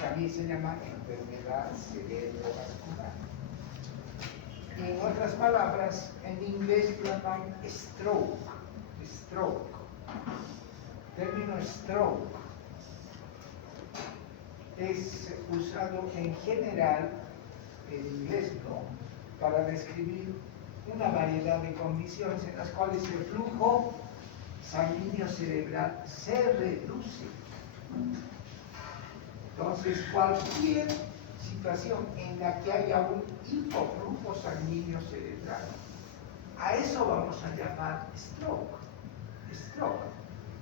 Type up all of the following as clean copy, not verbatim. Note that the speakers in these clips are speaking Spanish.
también se llama enfermedad cerebrovascular. En otras palabras, en inglés lo llaman stroke. El término stroke es usado en general, en inglés, ¿no?, para describir una variedad de condiciones en las cuales el flujo sanguíneo cerebral se reduce. Entonces, cualquier situación en la que haya un hipoflujo sanguíneo cerebral, a eso vamos a llamar stroke.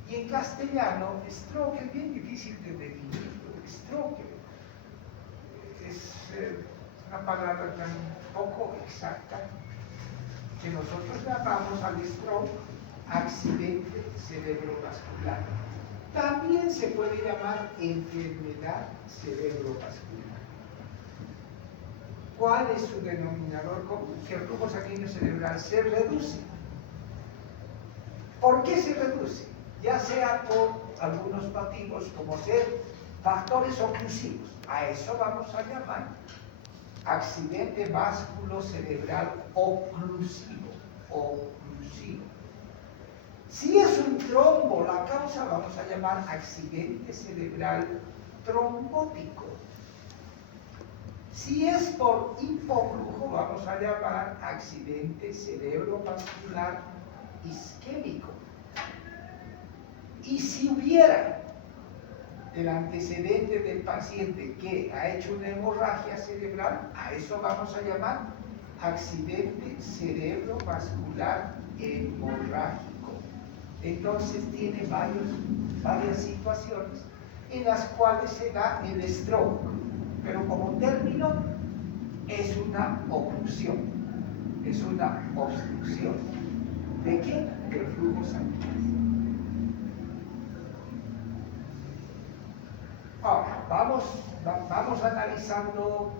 Y en castellano, stroke es bien difícil de definir. Stroke es una palabra tan poco exacta que nosotros llamamos al stroke accidente cerebrovascular. También se puede llamar enfermedad cerebrovascular. ¿Cuál es su denominador común? Que el flujo sanguíneo cerebral se reduce. ¿Por qué se reduce? Ya sea por algunos motivos, como ser factores oclusivos. A eso vamos a llamar accidente vasculocerebral oclusivo. Si es un trombo la causa, vamos a llamar accidente cerebral trombótico. Si es por hipoflujo, vamos a llamar accidente cerebrovascular isquémico. Y si hubiera el antecedente del paciente que ha hecho una hemorragia cerebral, a eso vamos a llamar accidente cerebrovascular hemorrágico. Entonces tiene varias situaciones en las cuales se da el stroke, pero como término es una oclusión, es una obstrucción. ¿De qué? Del flujo sanguíneo. Ahora, vamos analizando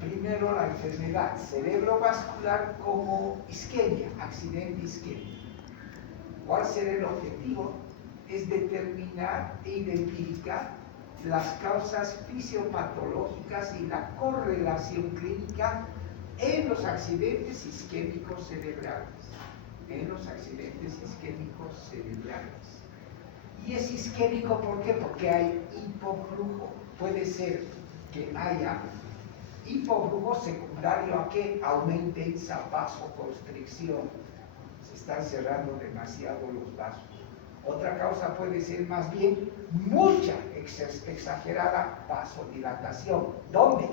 primero la enfermedad cerebrovascular como isquemia, accidente isquémico. ¿Cuál será el objetivo? Es determinar e identificar las causas fisiopatológicas y la correlación clínica en los accidentes isquémicos cerebrales. Y es isquémico, ¿por qué? Porque hay hipoflujo. Puede ser que haya hipoflujo secundario a que aumente esa vasoconstricción. Se están cerrando demasiado los vasos. Otra causa puede ser más bien mucha exagerada vasodilatación. ¿Dónde?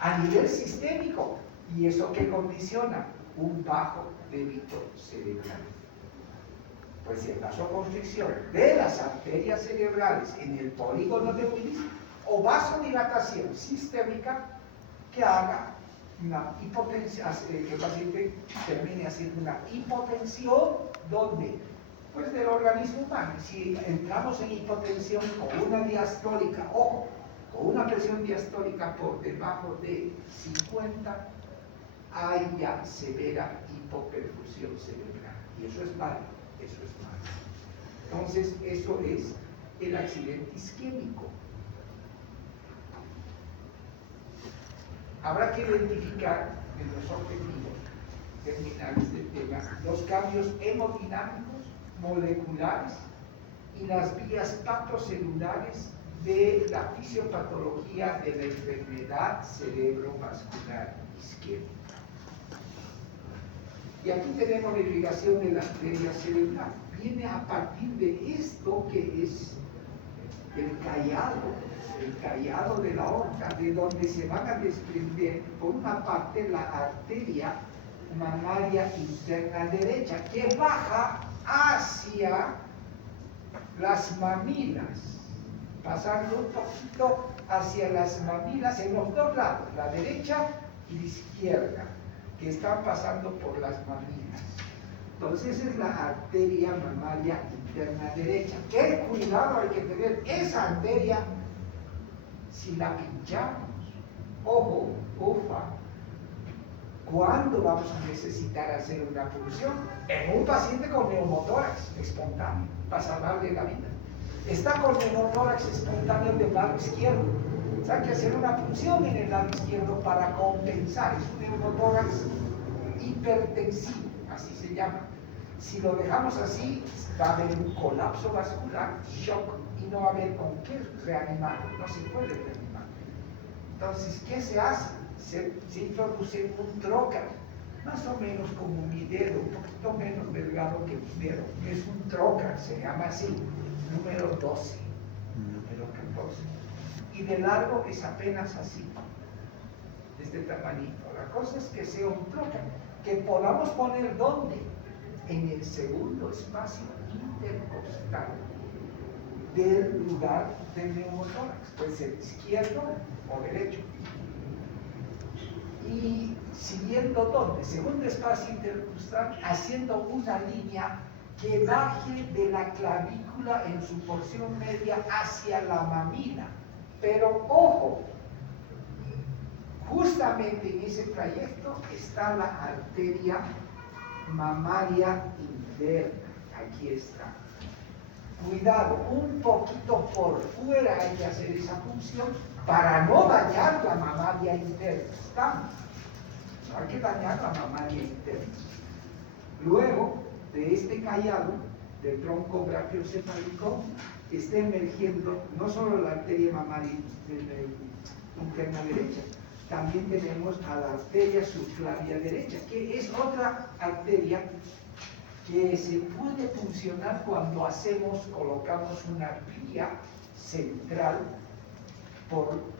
A nivel sistémico. ¿Y eso qué condiciona? Un bajo débito cerebral. Pues si hay vasoconstricción de las arterias cerebrales en el polígono de Willis o vasodilatación sistémica que haga una hipotensión, que el paciente termine haciendo una hipotensión, ¿dónde? Pues del organismo humano. Si entramos en hipotensión con una diastólica, ojo, con una presión diastólica por debajo de 50, hay ya severa hipoperfusión cerebral. Y eso es malo, Entonces, eso es el accidente isquémico. Habrá que identificar en los objetivos terminales del tema los cambios hemodinámicos, moleculares y las vías patocelulares de la fisiopatología de la enfermedad cerebrovascular isquémica. Y aquí tenemos la irrigación de la arteria cerebral. Viene a partir de esto que es el callado de la aorta, de donde se van a desprender, por una parte, la arteria mamaria interna derecha, que baja hacia las mamilas, pasando un poquito hacia las mamilas en los dos lados, la derecha y la izquierda, que están pasando por las mamilas. Entonces esa es la arteria mamaria interna derecha. ¿Qué cuidado hay que tener? Esa arteria, si la pinchamos, ojo, ufa, ¿cuándo vamos a necesitar hacer una punción? En un paciente con neumotórax espontáneo, para salvarle la vida. Está con neumotórax espontáneo del lado izquierdo. Entonces hay que hacer una punción en el lado izquierdo para compensar. Es un neumotórax hipertensivo, así se llama. Si lo dejamos así, va a haber un colapso vascular, shock, y no va a haber con qué reanimar, no se puede reanimar. Entonces, ¿qué se hace? Se introduce un trocar, más o menos como mi dedo, un poquito menos delgado que mi dedo. Es un trocar, se llama así, número 12. Número 14. Y de largo es apenas así, de este tamañito. La cosa es que sea un trocar, que podamos poner ¿dónde? En el segundo espacio intercostal del lugar del neumotórax, puede ser izquierdo o derecho. Y siguiendo ¿dónde? Segundo espacio intercostal, haciendo una línea que baje de la clavícula en su porción media hacia la mamila. Pero ojo, justamente en ese trayecto está la arteria mamaria interna. Aquí está. Cuidado, un poquito por fuera hay que hacer esa punción para no dañar la mamaria interna. ¿Estamos? No hay que dañar la mamaria interna. Luego de este callado del tronco brachiocefálico está emergiendo no solo la arteria mamaria interna derecha, también tenemos a la arteria subclavia derecha, que es otra arteria que se puede funcionar cuando colocamos una vía central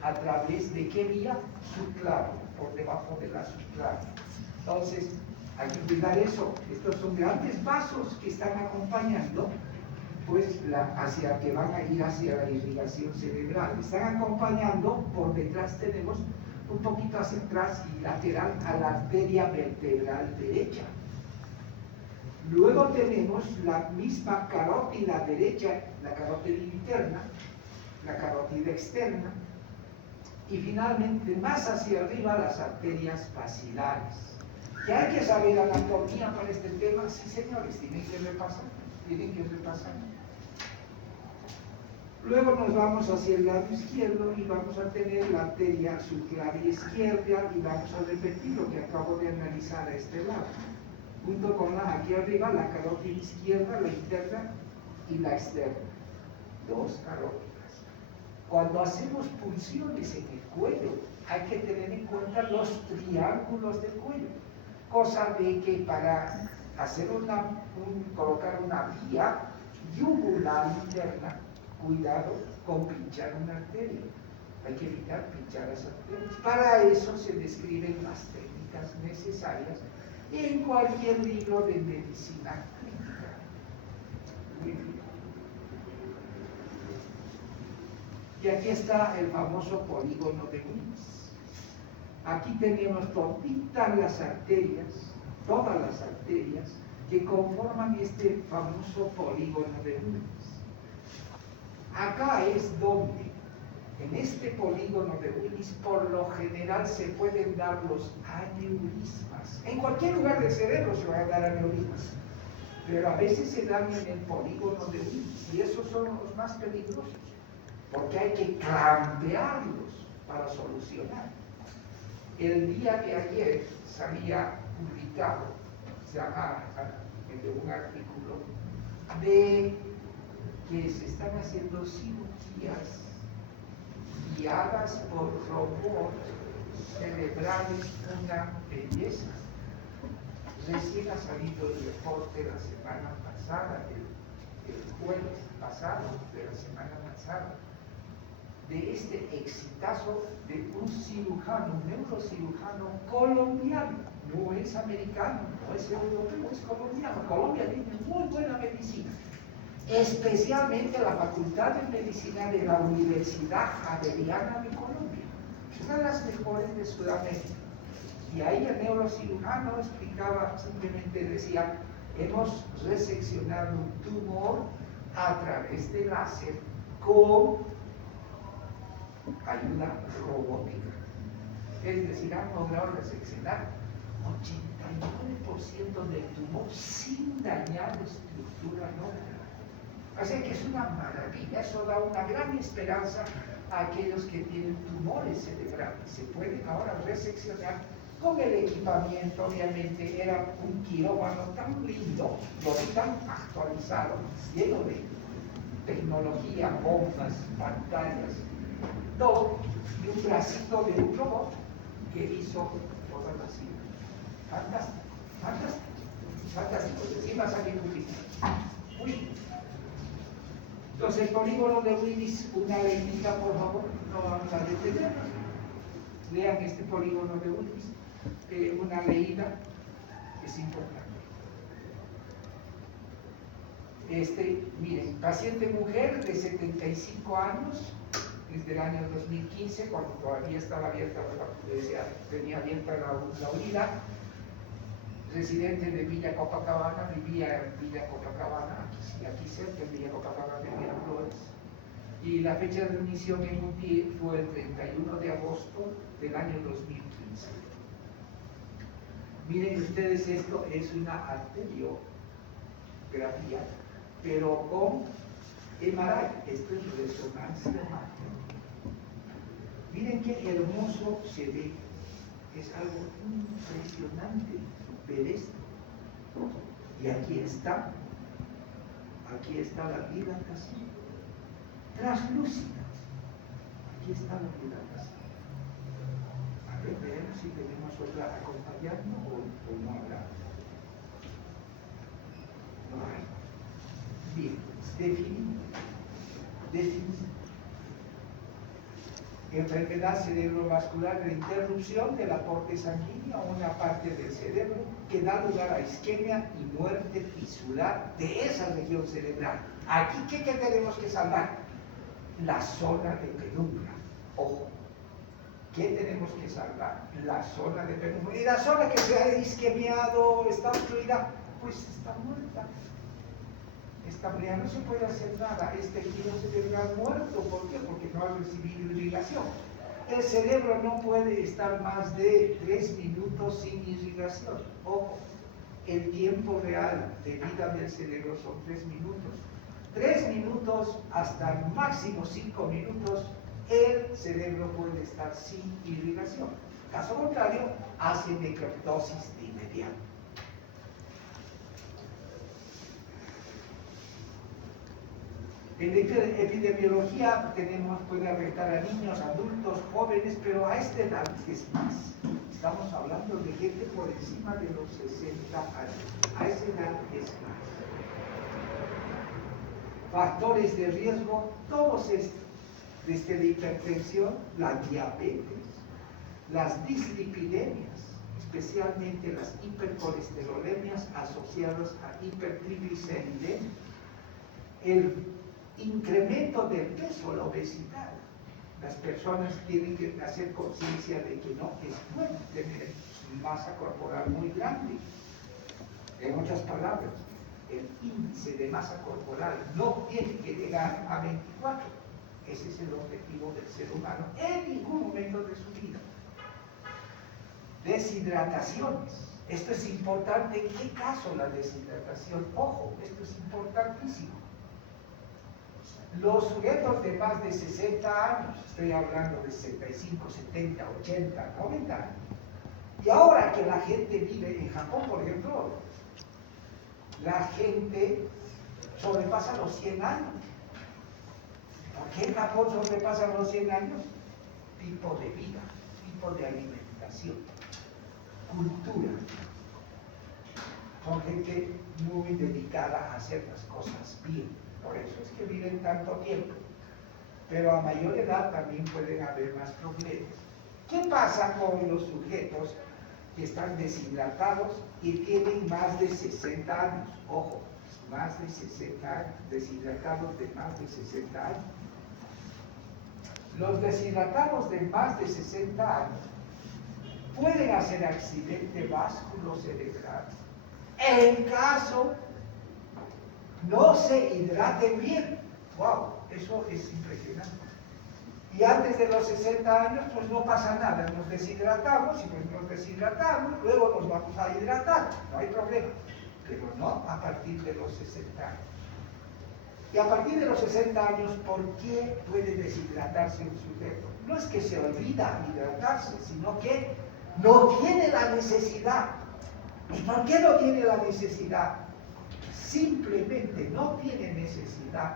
a través de qué vía? Subclavia, por debajo de la subclavia. Entonces, hay que cuidar eso. Estos son grandes vasos que están acompañando, pues, que van a ir hacia la irrigación cerebral. Están acompañando, por detrás tenemos un poquito hacia atrás y lateral a la arteria vertebral derecha. Luego tenemos la misma carótida derecha, la carótida interna, la carótida externa, y finalmente más hacia arriba las arterias basilares. ¿Que hay que saber anatomía para este tema? Sí, señores, tienen que repasar. Luego nos vamos hacia el lado izquierdo y vamos a tener la arteria subclavia izquierda y vamos a repetir lo que acabo de analizar a este lado. Junto con aquí arriba, la carótida izquierda, la interna y la externa. Dos carótidas. Cuando hacemos punciones en el cuello, hay que tener en cuenta los triángulos del cuello. Cosa de que para hacer colocar una vía yugular interna, cuidado con pinchar una arteria. Hay que evitar pinchar las arterias. Para eso se describen las técnicas necesarias en cualquier libro de medicina clínica. Muy bien. Y aquí está el famoso polígono de Willis. Aquí tenemos todas las arterias que conforman este famoso polígono de Willis. Acá es donde, en este polígono de Willis, por lo general se pueden dar los aneurismas. En cualquier lugar del cerebro se van a dar aneurismas, pero a veces se dan en el polígono de Willis, y esos son los más peligrosos, porque hay que clampearlos para solucionar. El día de ayer salía publicado, en un artículo, de que se están haciendo cirugías guiadas por robots cerebrales, una belleza. Recién ha salido el reporte la semana pasada, el jueves pasado de la semana pasada, de este exitazo de un cirujano, un neurocirujano colombiano. No es americano, no es europeo, es colombiano. Colombia tiene muy buena medicina, especialmente la Facultad de Medicina de la Universidad Javeriana de Colombia, una de las mejores de Sudamérica. Y ahí el neurocirujano explicaba, simplemente decía, hemos reseccionado un tumor a través de láser con ayuda robótica. Es decir, han logrado reseccionar 89% del tumor sin dañar la estructura nódular. Así que es una maravilla, eso da una gran esperanza a aquellos que tienen tumores cerebrales. Se pueden ahora reseccionar con el equipamiento. Obviamente era un quirófano tan lindo, tan actualizado, lleno de tecnología, bombas, pantallas, todo, y un bracito de un robot que hizo todas las cirugías. Fantástico, fantástico, fantástico. Encima sale publicidad. Uy. Entonces, el polígono de Willis, una leidita, por favor, no vamos a detenernos. Lean este polígono de Willis, una leída es importante. Miren, paciente mujer de 75 años, desde el año 2015, cuando todavía estaba abierta, tenía abierta la unidad, residente de Villa Copacabana, vivía en Villa Copacabana, aquí cerca en Villa Copacabana de Miraflores, y la fecha de admisión en UTI fue el 31 de agosto del año 2015. Miren ustedes, esto es una arteriografía, pero con MRI, esto es resonancia magnética. Miren qué hermoso se ve, es algo impresionante ver esto. Y aquí está la dilatación translúcida, aquí está la dilatación. A ver, veamos si tenemos otra acompañando o no habrá. No hay. Bien, definimos. Enfermedad cerebrovascular de interrupción del aporte sanguíneo a una parte del cerebro que da lugar a isquemia y muerte tisular de esa región cerebral. Aquí, ¿qué tenemos que salvar? La zona de penumbra. Ojo, ¿qué tenemos que salvar? La zona de penumbra. Y la zona que se ha isquemiado, está obstruida, pues está muerta. Ya no se puede hacer nada. Este tejido cerebral muerto. ¿Por qué? Porque no ha recibido irrigación. El cerebro no puede estar más de 3 minutos sin irrigación. Ojo, el tiempo real de vida del cerebro son 3 minutos. 3 minutos hasta máximo 5 minutos, el cerebro puede estar sin irrigación. Caso contrario, hace necroptosis de inmediato. En epidemiología puede afectar a niños, adultos, jóvenes, pero a esta edad es más. Estamos hablando de gente por encima de los 60 años. A esa edad es más. Factores de riesgo, todos estos, desde la hipertensión, la diabetes, las dislipidemias, especialmente las hipercolesterolemias asociadas a hipertrigliceridemia, el incremento del peso, la obesidad. Las personas tienen que hacer conciencia de que no es bueno tener masa corporal muy grande. En otras palabras, el índice de masa corporal no tiene que llegar a 24. Ese es el objetivo del ser humano en ningún momento de su vida. Deshidrataciones. Esto es importante. ¿En qué caso la deshidratación? Ojo, esto es importantísimo. Los sujetos de más de 60 años, estoy hablando de 65, 70, 80, 90 años, y ahora que la gente vive en Japón, por ejemplo, la gente sobrepasa los 100 años. ¿Por qué en Japón sobrepasa los 100 años? Tipo de vida, tipo de alimentación, cultura. Son gente muy dedicada a hacer las cosas bien. Por eso es que viven tanto tiempo. Pero a mayor edad también pueden haber más problemas. ¿Qué pasa con los sujetos que están deshidratados y tienen más de 60 años? Ojo, más de 60 años, deshidratados de más de 60 años. Los deshidratados de más de 60 años pueden hacer accidente vasculocerebral en caso no se hidraten bien. ¡Wow! Eso es impresionante. Y antes de los 60 años, pues no pasa nada. Nos deshidratamos y pues nos deshidratamos, luego nos vamos a hidratar. No hay problema. Pero no a partir de los 60 años. Y a partir de los 60 años, ¿por qué puede deshidratarse un sujeto? No es que se olvida hidratarse, sino que no tiene la necesidad. ¿Y por qué no tiene la necesidad? Simplemente no tiene necesidad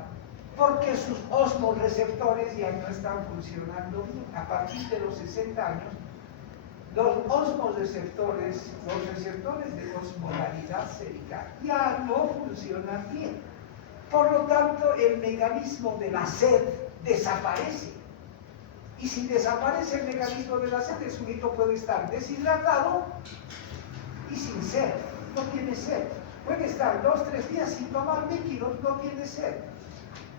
porque sus osmoreceptores ya no están funcionando bien. A partir de los 60 años, los osmoreceptores, los receptores de osmolaridad sérica ya no funcionan bien. Por lo tanto, el mecanismo de la sed desaparece. Y si desaparece el mecanismo de la sed, el sujeto puede estar deshidratado y sin sed. No tiene sed. Puede estar 2 o 3 días sin tomar líquidos, no tiene sed.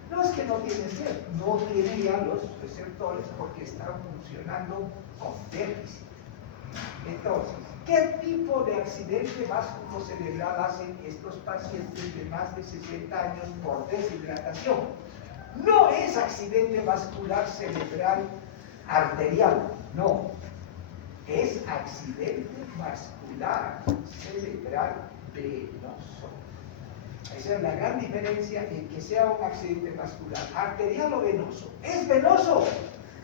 No es que no tiene sed, no tiene ya los receptores porque están funcionando con déficit. Entonces, ¿qué tipo de accidente vasculocerebral hacen estos pacientes de más de 60 años por deshidratación? No es accidente vascular cerebral arterial, no. Es accidente vascular cerebral venoso. Esa es la gran diferencia en que sea un accidente vascular arterial o venoso. Es venoso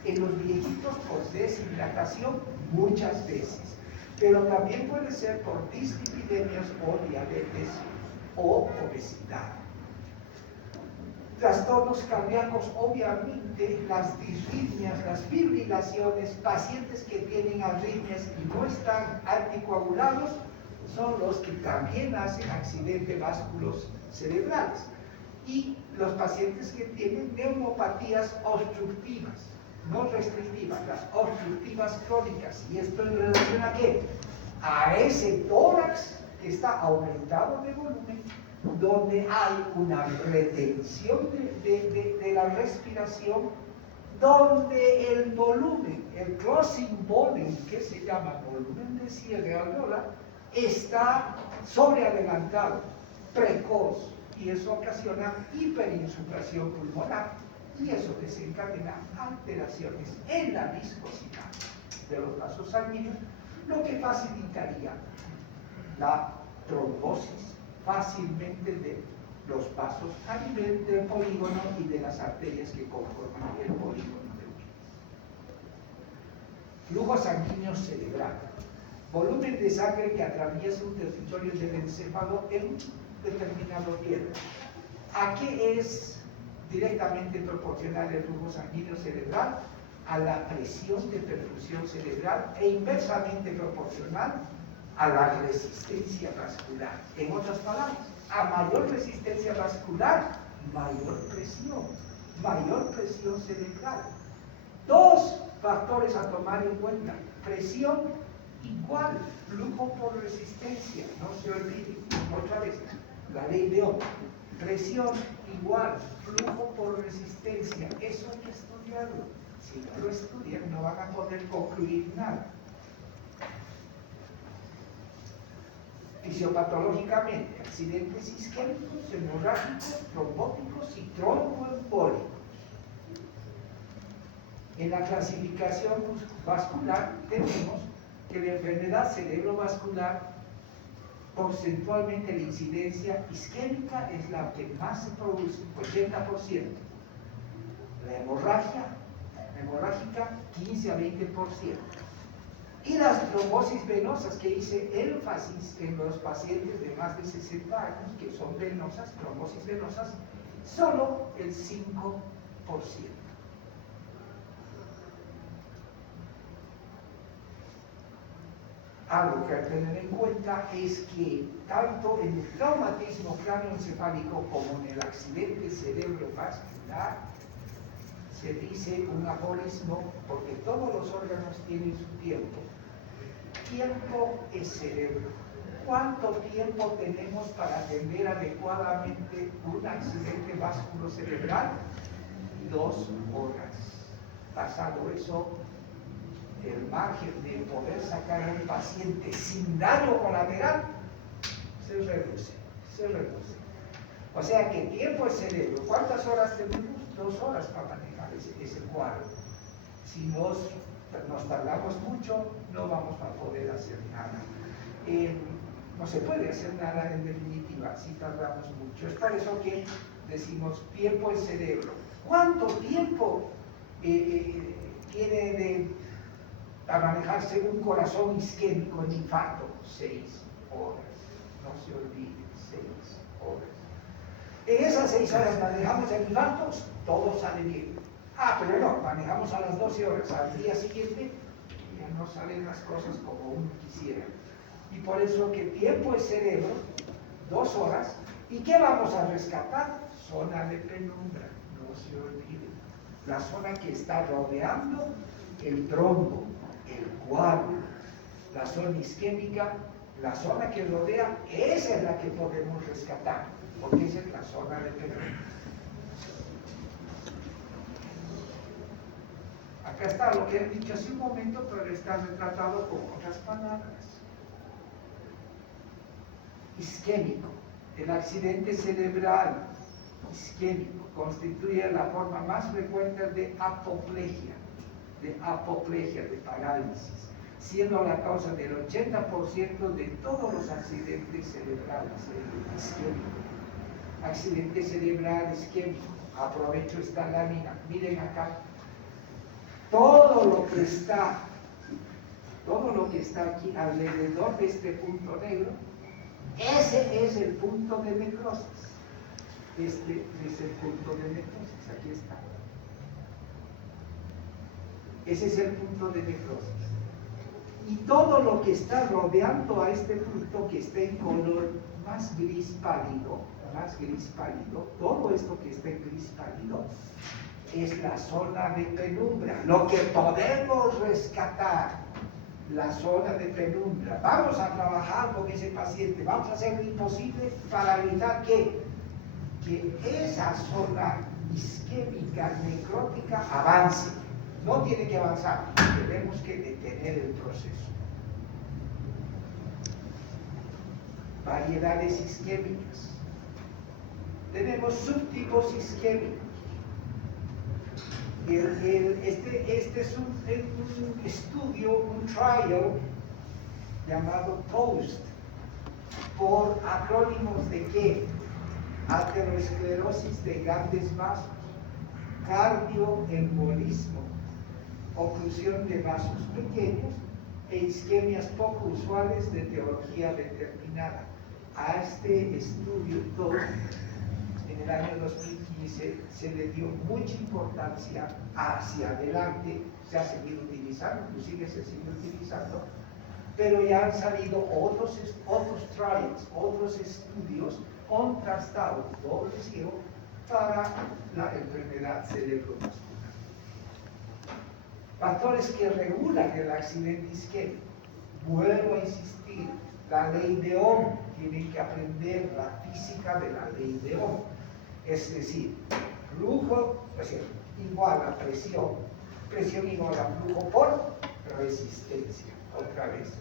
en los viejitos por deshidratación muchas veces, pero también puede ser por dislipidemias o diabetes o obesidad. Trastornos cardíacos, obviamente, las disritmias, las fibrilaciones, pacientes que tienen arritmias y no están anticoagulados, son los que también hacen accidentes vasculos cerebrales. Y los pacientes que tienen neumopatías obstructivas, no restrictivas, las obstructivas crónicas. ¿Y esto en relación a qué? A ese tórax que está aumentado de volumen, donde hay una retención de la respiración, donde el volumen, el closing volume, que se llama volumen de cierre alveolar, está sobreadelantado, precoz, y eso ocasiona hiperinsuflación pulmonar, y eso desencadena alteraciones en la viscosidad de los vasos sanguíneos, lo que facilitaría la trombosis fácilmente de los vasos a nivel del polígono y de las arterias que conforman el polígono de Willis. Flujo sanguíneo cerebral. Volumen de sangre que atraviesa un territorio del encéfalo en un determinado tiempo. ¿A qué es directamente proporcional el flujo sanguíneo cerebral? A la presión de perfusión cerebral e inversamente proporcional a la resistencia vascular. En otras palabras, a mayor resistencia vascular, mayor presión cerebral. Dos factores a tomar en cuenta: presión igual, flujo por resistencia. No se olviden, otra vez, la ley de Ohm. Presión igual, flujo por resistencia. Eso hay que estudiarlo. Si no lo estudian, no van a poder concluir nada. Fisiopatológicamente, accidentes isquémicos, hemorrágicos, trombóticos y tromboembólicos. En la clasificación vascular tenemos que la enfermedad cerebrovascular, porcentualmente la incidencia isquémica es la que más se produce, 80%. La hemorrágica, 15 a 20%. Y las trombosis venosas, que hice énfasis en los pacientes de más de 60 años, que son venosas, trombosis venosas, solo el 5%. Algo que hay que tener en cuenta es que tanto en el traumatismo cráneoencefálico como en el accidente cerebrovascular se dice un aforismo, porque todos los órganos tienen su tiempo. Tiempo es cerebro. ¿Cuánto tiempo tenemos para atender adecuadamente un accidente vasculocerebral? 2 horas. Pasado eso, el margen de poder sacar a un paciente sin daño colateral se reduce. O sea que tiempo es cerebro. ¿Cuántas horas tenemos? 2 horas para manejar ese cuadro. Si nos tardamos mucho, no vamos a poder hacer nada. No se puede hacer nada en definitiva si tardamos mucho. Es por eso que decimos tiempo el cerebro. ¿Cuánto tiempo tiene a manejarse un corazón isquémico en infarto? 6 horas. No se olvide, 6 horas. En esas 6 horas manejamos el infarto, todo sale bien. Pero no, manejamos a las 12 horas. Al día siguiente ya no salen las cosas como uno quisiera. Y por eso que tiempo es cerebro, 2 horas. ¿Y qué vamos a rescatar? Zona de penumbra, no se olvide. La zona que está rodeando el trombo, el coágulo, la zona isquémica, la zona que rodea, esa es la que podemos rescatar, porque esa es la zona de penumbra. Acá está lo que he dicho hace un momento, pero está retratado con otras palabras. Isquémico. El accidente cerebral isquémico constituye la forma más frecuente de apoplegia, de parálisis, siendo la causa del 80% de todos los accidentes cerebrales isquémicos. Accidente cerebral isquémico. Aprovecho esta lámina. Miren acá. Todo lo que está aquí alrededor de este punto negro, ese es el punto de necrosis. Este es el punto de necrosis, aquí está. Ese es el punto de necrosis. Y todo lo que está rodeando a este punto, que está en color más gris pálido, todo esto que está en gris pálido, es la zona de penumbra. Lo que podemos rescatar, la zona de penumbra. Vamos a trabajar con ese paciente, vamos a hacer lo imposible para evitar que esa zona isquémica necrótica avance. No tiene que avanzar, tenemos que detener el proceso. Variedades isquémicas. Tenemos subtipos isquémicos. Este es un estudio, un trial llamado POST, por acrónimos de ¿qué? Aterosclerosis de grandes vasos, cardioembolismo, oclusión de vasos pequeños e isquemias poco usuales de etiología determinada. A este estudio POST, en el año 2015, se le dio mucha importancia hacia adelante, se ha seguido utilizando, inclusive se sigue utilizando, pero ya han salido otros trials, otros estudios contrastados, doble ciego, para la enfermedad cerebrovascular. Factores que regulan el accidente isquémico. Vuelvo a insistir, la ley de Ohm, tienen que aprender la física de la ley de Ohm. Es decir, flujo igual a presión igual a flujo por resistencia. Otra vez,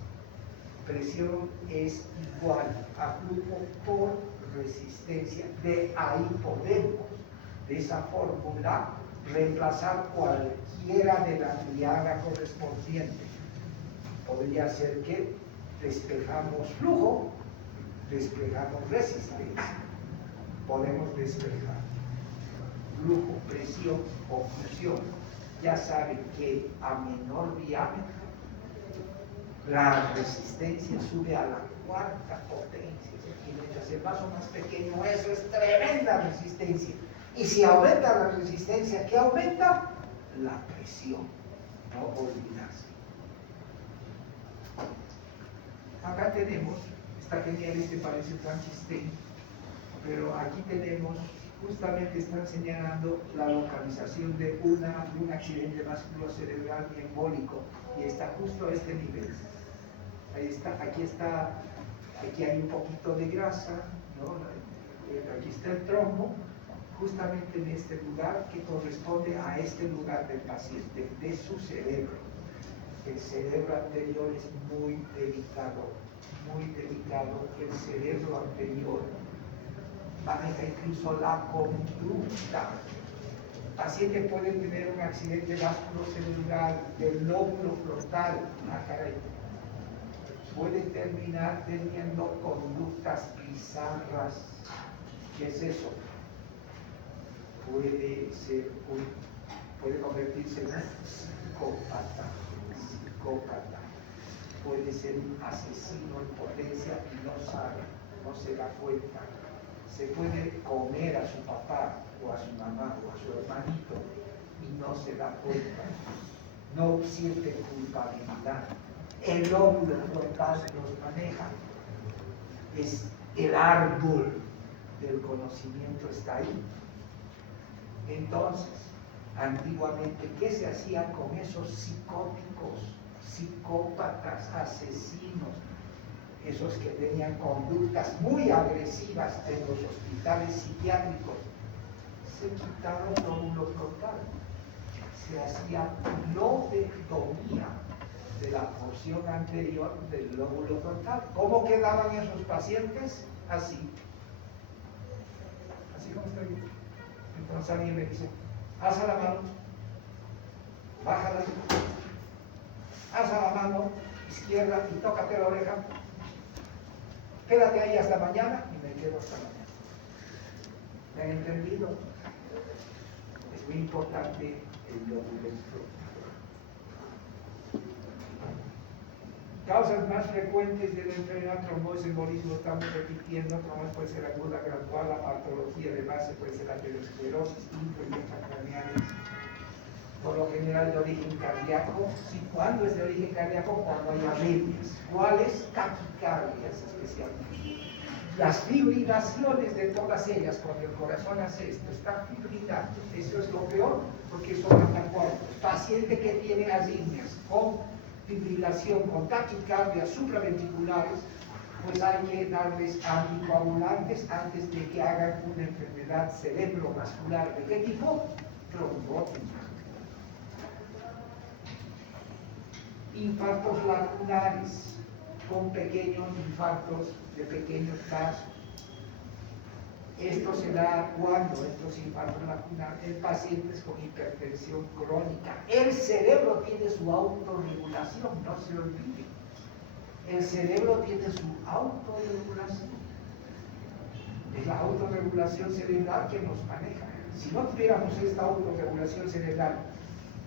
presión es igual a flujo por resistencia. De ahí podemos, de esa fórmula, reemplazar cualquiera de la triada correspondiente. Podría ser que despejamos flujo, despejamos resistencia. Podemos despejar flujo, presión, oclusión. Ya saben que a menor diámetro la resistencia sube a la cuarta potencia. Y mientras el vaso más pequeño, eso es tremenda resistencia. Y si aumenta la resistencia, ¿qué aumenta? La presión. No olvidarse. Acá tenemos, está genial, parece Frankenstein, pero aquí tenemos, justamente están señalando la localización de un accidente vasculocerebral embólico, y está justo a este nivel. Ahí está, aquí hay un poquito de grasa, ¿no? Aquí está el trombo, justamente en este lugar que corresponde a este lugar del paciente, de su cerebro. El cerebro anterior es muy delicado, el cerebro anterior maneja incluso la conducta. El paciente puede tener un accidente vasculocerebral del lóbulo frontal, caray, puede terminar teniendo conductas bizarras. ¿Qué es eso? puede convertirse en un psicópata, puede ser un asesino en potencia y no sabe, no se da cuenta. Se puede comer a su papá o a su mamá o a su hermanito y no se da cuenta, no siente culpabilidad. El lóbulo frontal los maneja, es el árbol del conocimiento, está ahí. Entonces, antiguamente, ¿qué se hacía con esos psicóticos, psicópatas, asesinos, esos que tenían conductas muy agresivas en los hospitales psiquiátricos? Se quitaron el lóbulo frontal, se hacía lobectomía de la porción anterior del lóbulo frontal. ¿Cómo quedaban esos pacientes? Así como estoy viendo. Entonces alguien me dice, alza la mano, bájala, alza la mano izquierda y tócate la oreja, quédate ahí hasta mañana, y me quedo hasta mañana. ¿Me han entendido? Es muy importante el lóbulo frontal. Causas más frecuentes de la enfermedad, trombosis, embolismo, estamos repitiendo. Trombosis puede ser aguda, gradual, la patología de base puede ser aterosclerosis, intracraneales, por lo general de origen cardíaco. ¿Y cuándo es de origen cardíaco? Cuando hay arritmias. ¿Cuáles? Taquicardias especialmente. Las fibrilaciones de todas ellas, cuando el corazón hace esto, está fibrilando. Eso es lo peor, porque eso mata cuerpos. Paciente que tiene arritmias con fibrilación, con taquicardias supraventriculares, pues hay que darles anticoagulantes antes de que hagan una enfermedad cerebrovascular. ¿De qué tipo? Trombótica. Infartos lacunares, con pequeños infartos de pequeños casos. Esto se da cuando estos infartos lacunares en pacientes con hipertensión crónica. El cerebro tiene su autorregulación, no se olvide. El cerebro tiene su autorregulación. Es la autorregulación cerebral que nos maneja. Si no tuviéramos esta autorregulación cerebral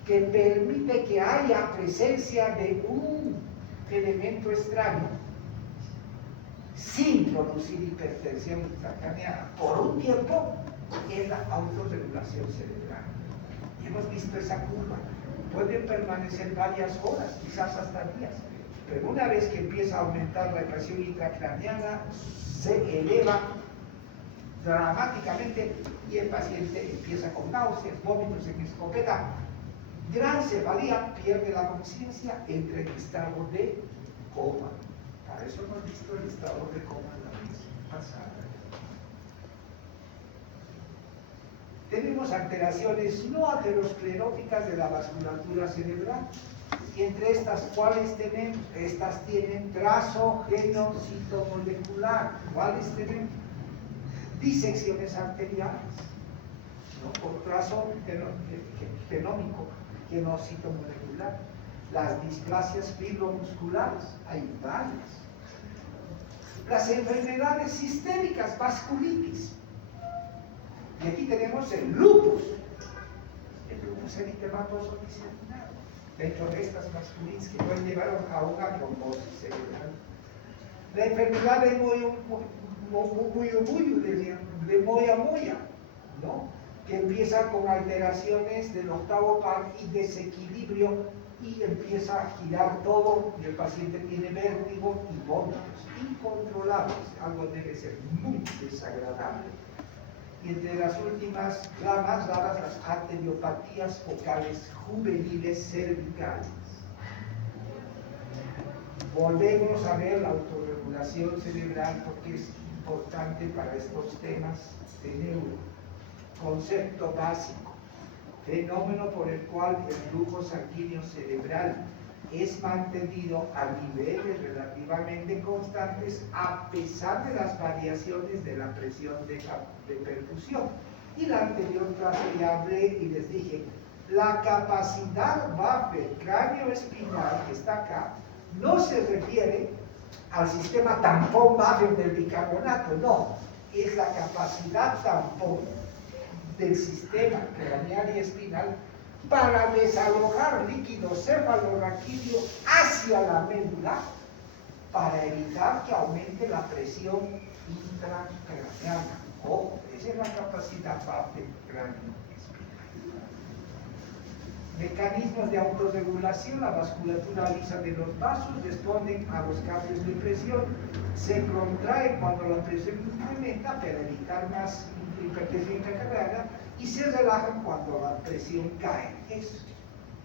que permite que haya presencia de un elemento extraño sin producir hipertensión intracraneal por un tiempo, es la autorregulación cerebral. Y hemos visto esa curva. Pueden permanecer varias horas, quizás hasta días, pero una vez que empieza a aumentar la presión intracraneana, se eleva dramáticamente y el paciente empieza con náuseas, vómitos en escopeta, gran cefalía, pierde la conciencia, entra en estado de coma. Para eso hemos visto el estado de coma en la vez pasada. Tenemos alteraciones no ateroscleróticas de la vasculatura cerebral. Y entre estas, ¿cuáles tenemos? Estas tienen trazo genocitomolecular. ¿Cuáles tenemos? Disecciones arteriales, ¿no? Por trazo genómico, genocitomolecular. Las displasias fibromusculares, hay varias. Las enfermedades sistémicas, vasculitis. Y aquí tenemos el lupus eritematoso diseminado. Dentro de estas vasculitis que pueden llevar a una trombosis cerebral. La enfermedad de Moyamoya, ¿no? Que empieza con alteraciones del octavo par y desequilibrio y empieza a girar todo y el paciente tiene vértigo y vómitos incontrolables. Algo debe ser muy desagradable. Y entre las últimas, las más raras, las arteriopatías focales juveniles cervicales. Volvemos a ver la autorregulación cerebral porque es importante para estos temas de neuro. Concepto básico: fenómeno por el cual el flujo sanguíneo cerebral es mantenido a niveles relativamente constantes a pesar de las variaciones de la presión de perfusión. Y la anterior clase ya hablé y les dije, la capacidad buffer cráneo-espinal que está acá no se refiere al sistema tampón buffer del bicarbonato, no, es la capacidad tampón del sistema craneal y espinal para desalojar líquido cefalorraquídeo hacia la médula para evitar que aumente la presión intracraneana. Ojo, esa es la capacidad del cráneo espinal. Mecanismos de autorregulación: la vasculatura lisa de los vasos responden a los cambios de presión, se contrae cuando la presión incrementa para evitar más hipertensión intracraneana y se relajan cuando la presión cae. Es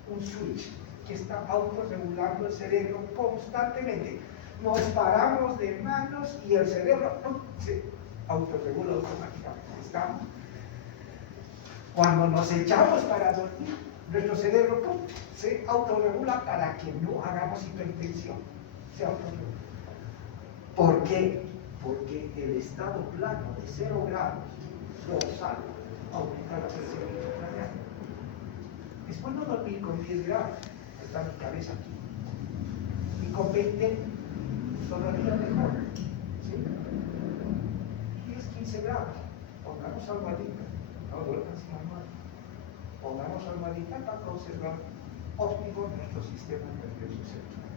un switch que está autorregulando el cerebro constantemente. Nos paramos de manos y el cerebro se autorregula automáticamente. Estamos. Cuando nos echamos para dormir, nuestro cerebro se autorregula para que no hagamos hipertensión. Se autorregula. ¿Por qué? Porque el estado plano de 0 grados dorsal aumenta la presión intracraneana. Es bueno dormir con 10 grados, está mi cabeza aquí. Y con 20 todavía mejor. ¿Sí? 10, 15 grados. Pongamos almohadita. No duerman sin almohada. Pongamos almohadita para conservar óptimo nuestro sistema nervioso central.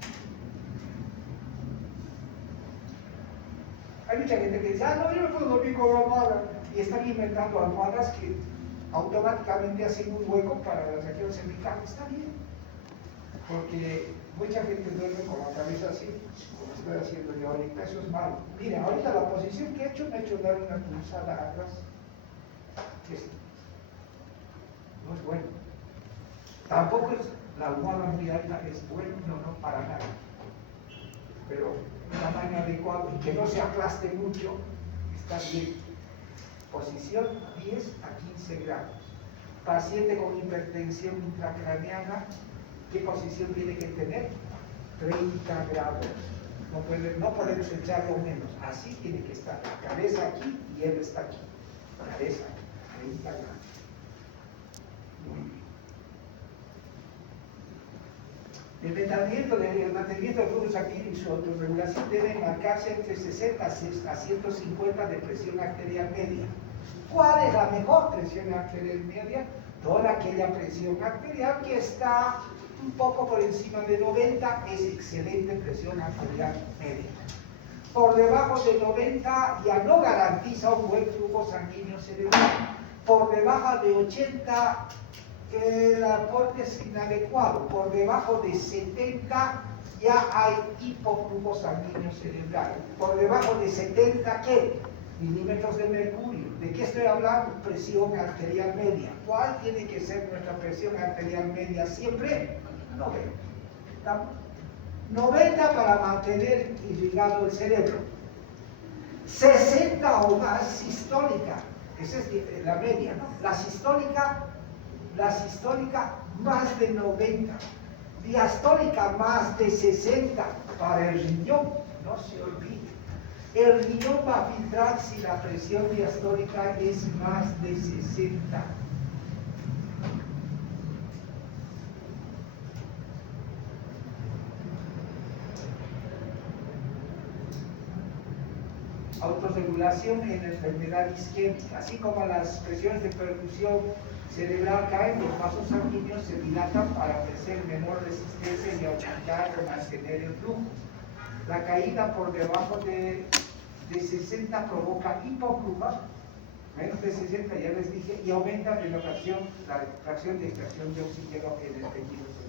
Hay mucha gente que dice, no, yo no puedo dormir con almohada. Y están inventando almohadas que automáticamente hacen un hueco para la región cervical. Está bien. Porque mucha gente duerme con la cabeza así, como estoy haciendo yo ahorita. Eso es malo. Mira, ahorita la posición que he hecho me ha hecho dar una pulsada atrás. No es bueno. Tampoco es la almohada muy alta, es bueno, no, para nada. Pero un tamaño adecuado y que no se aplaste mucho, está bien. Posición 10 a 15 grados. Paciente con hipertensión intracraneana, ¿qué posición tiene que tener? 30 grados. No podemos echarlo menos. Así tiene que estar. La cabeza aquí y él está aquí. Cabeza, 30 grados. Muy bien. El mantenimiento del flujo sanguíneo y su autorregulación debe marcarse entre 60 a 150 de presión arterial media. ¿Cuál es la mejor presión arterial media? Toda aquella presión arterial que está un poco por encima de 90 es excelente presión arterial media. Por debajo de 90 ya no garantiza un buen flujo sanguíneo cerebral. Por debajo de 80 el aporte es inadecuado. Por debajo de 70 ya hay hipoflujo sanguíneo cerebral. Por debajo de 70, ¿qué? Milímetros de mercurio. ¿De qué estoy hablando? Presión arterial media. ¿Cuál tiene que ser nuestra presión arterial media siempre? 90. ¿Estamos? 90 para mantener irrigado el cerebro. 60 o más sistólica. Esa es la media, ¿no? La sistólica más de 90. Diastólica más de 60 para el riñón. No se olvide. El riñón va a filtrar si la presión diastólica es más de 60. Autorregulación en enfermedad isquémica. Así como las presiones de perfusión cerebral caen, los vasos sanguíneos se dilatan para ofrecer menor resistencia y aumentar o mantener el flujo. La caída por debajo de 60 provoca hipoflujo, menos de 60 ya les dije, y aumenta la fracción de extracción de oxígeno en el tejido cerebral.